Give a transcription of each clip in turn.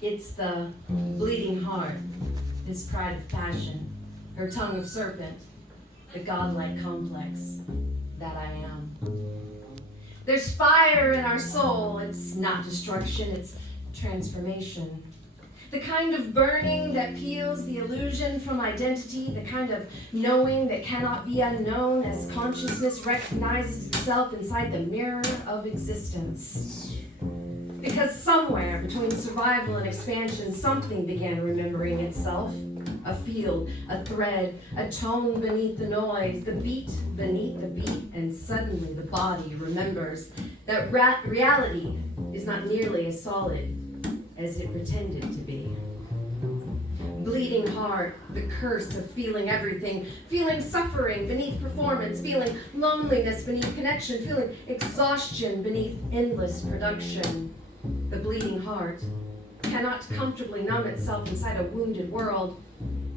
It's the bleeding heart, his pride of passion, her tongue of serpent, the godlike complex that I am. There's fire in our soul. It's not destruction, it's transformation. The kind of burning that peels the illusion from identity, the kind of knowing that cannot be unknown as consciousness recognizes itself inside the mirror of existence. Because somewhere between survival and expansion, something began remembering itself. A field, a thread, a tone beneath the noise, the beat beneath the beat, and suddenly the body remembers that reality is not nearly as solid as it pretended to be. Bleeding heart, the curse of feeling everything, feeling suffering beneath performance, feeling loneliness beneath connection, feeling exhaustion beneath endless production. The bleeding heart cannot comfortably numb itself inside a wounded world,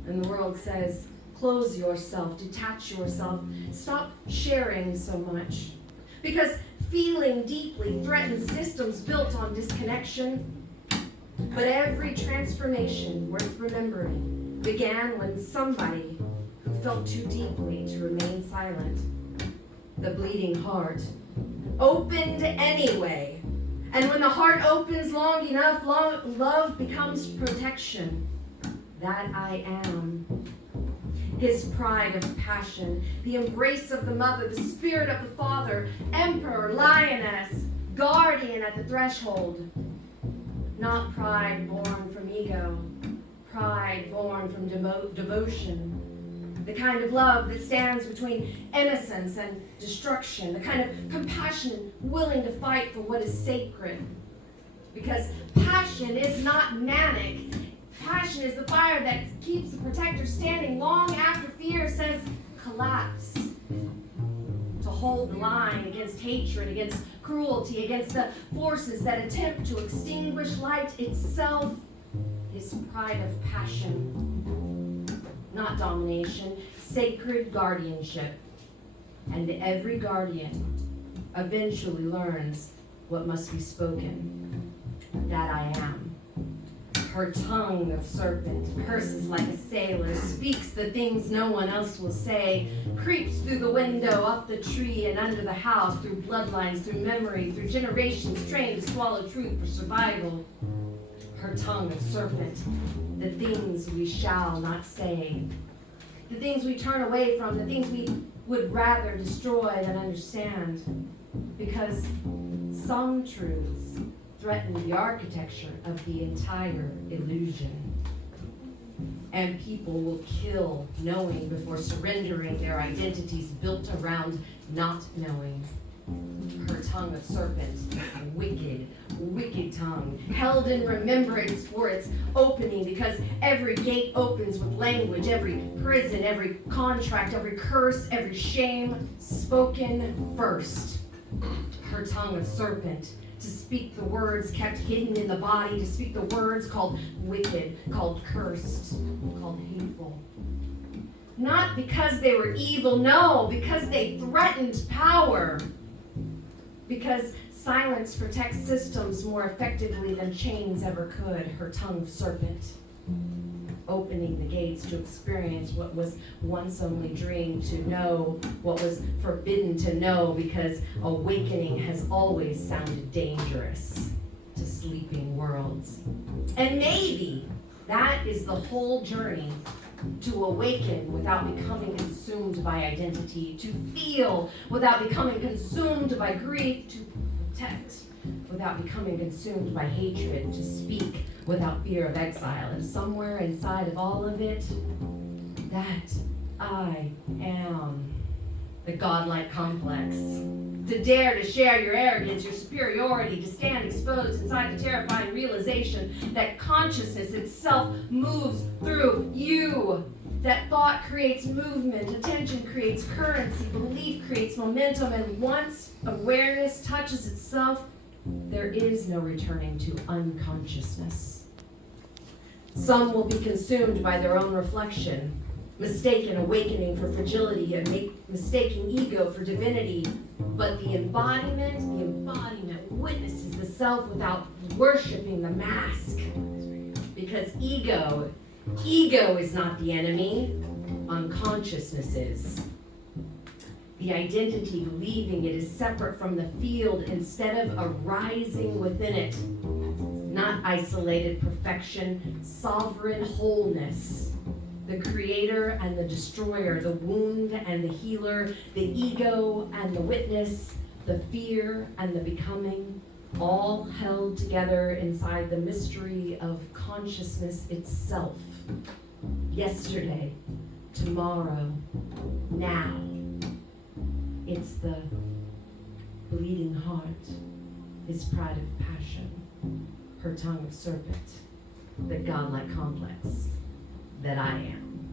and the world says, close yourself, detach yourself, stop sharing so much. Because feeling deeply threatens systems built on disconnection. But every transformation worth remembering began when somebody who felt too deeply to remain silent, the bleeding heart, opened anyway. And when the heart opens long enough, love becomes protection. That I am. His pride of passion, the embrace of the mother, the spirit of the father, emperor, lioness, guardian at the threshold. Not pride born from ego, pride born from devotion. The kind of love that stands between innocence and destruction, the kind of compassion willing to fight for what is sacred. Because passion is not manic. Passion is the fire that keeps the protector standing long after fear says collapse. To hold the line against hatred, against cruelty, against the forces that attempt to extinguish light itself is pride of passion, not domination, sacred guardianship. And every guardian eventually learns what must be spoken, that I am. Her tongue of serpent curses like a sailor, speaks the things no one else will say, creeps through the window, up the tree, and under the house, through bloodlines, through memory, through generations trained to swallow truth for survival. Her tongue of serpent, the things we shall not say, the things we turn away from, the things we would rather destroy than understand, because some truths threaten the architecture of the entire illusion. And people will kill knowing before surrendering their identities built around not knowing. Her tongue of serpent, wicked, wicked tongue, held in remembrance for its opening, because every gate opens with language, every prison, every contract, every curse, every shame, spoken first. Her tongue of serpent, to speak the words kept hidden in the body, to speak the words called wicked, called cursed, called hateful. Not because they were evil, no, because they threatened power. Because silence protects systems more effectively than chains ever could. Her tongue of serpent, opening the gates to experience what was once only dreamed, to know what was forbidden to know, because awakening has always sounded dangerous to sleeping worlds. And maybe that is the whole journey, to awaken without becoming consumed by identity, to feel without becoming consumed by grief, to protect without becoming consumed by hatred, to speak without fear of exile. And somewhere inside of all of it, that I am, the godlike complex. To dare to share your arrogance, your superiority, to stand exposed inside the terrifying realization that consciousness itself moves through you. That thought creates movement, attention creates currency, belief creates momentum, and once awareness touches itself, there is no returning to unconsciousness. Some will be consumed by their own reflection, mistaken awakening for fragility, and mistaking ego for divinity. But the embodiment witnesses the self without worshiping the mask. because ego is not the enemy, unconsciousness is. The identity, believing it is separate from the field instead of arising within it. Not isolated perfection, sovereign wholeness. The creator and the destroyer, the wound and the healer, the ego and the witness, the fear and the becoming, all held together inside the mystery of consciousness itself. Yesterday, tomorrow, now. It's the bleeding heart, his pride of passion, her tongue of serpent, the godlike complex that I am.